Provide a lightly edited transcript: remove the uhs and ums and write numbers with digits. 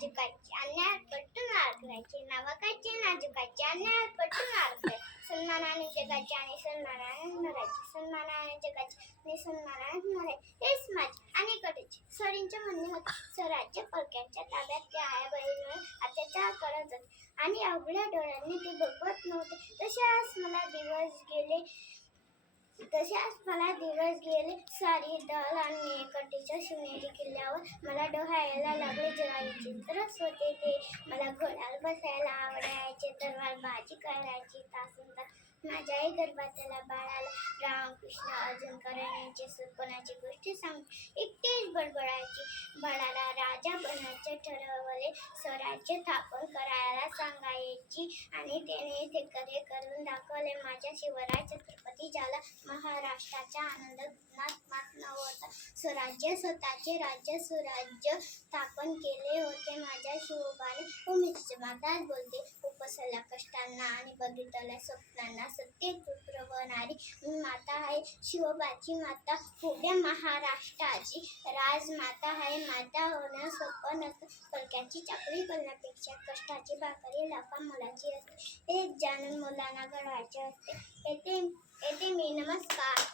नाजुकाची अन्यायात पटून आरखडायची नावाकाची नाजुकाची अन्यायात पटून आरखडायची सन्मानाने जगाची आणि सन्मानाने मरायची सन्मानाने जगाची आणि सन्मानाने मरायची हेच माझे आणि कडेचे सरींचे म्हणणे होते स्वराज्य परक्यांच्या ताब्यात त्या आया बहिणीवर अत्याचार करत होते आणि अवघड्या डोळ्यांनी ते बघत नव्हते. तशाच मला दिवस गेले सारी दल आणि कटीच्या शिवनेरी किल्ल्यावर मला डोहायला लागले ज्वारीचे तरच होते ते मला घोड्यावर बसायला आवडायचे तलवार बाजी करायची तासून तास माझ्याही गर्भातल्या बाळाला रामकृष्ण अर्जुन करण्याचे कोणाची गोष्टी सांग एकटीच बडबडायची बाळाला राजा बनायचे ठरवले स्वराज्य स्थापन करायला सांगायची आणि त्याने ते करून दाखवले. माझ्या शिवराय छत्रपती झाला महाराष्ट्राचा आनंद नात नव्हता स्वराज्य स्वतःचे राज्य सुराज्य स्थापन केले होते माझ्या शिवबाने उमेदची माता बोलते उपसल्या कष्टांना आणि बघितल्या स्वप्नांना सत्य प्रवणारी माता आहे शिवबाची माता उभ्या महाराष्ट्राची राजमाता आहे. माता होणं सोपं नसतं पलक्याची चाकरी करण्यापेक्षा कष्टाची भाकरी लाखा मुलाची असते एक जाणून मुलांना घडवायचे असते. येते मी नमस्कार.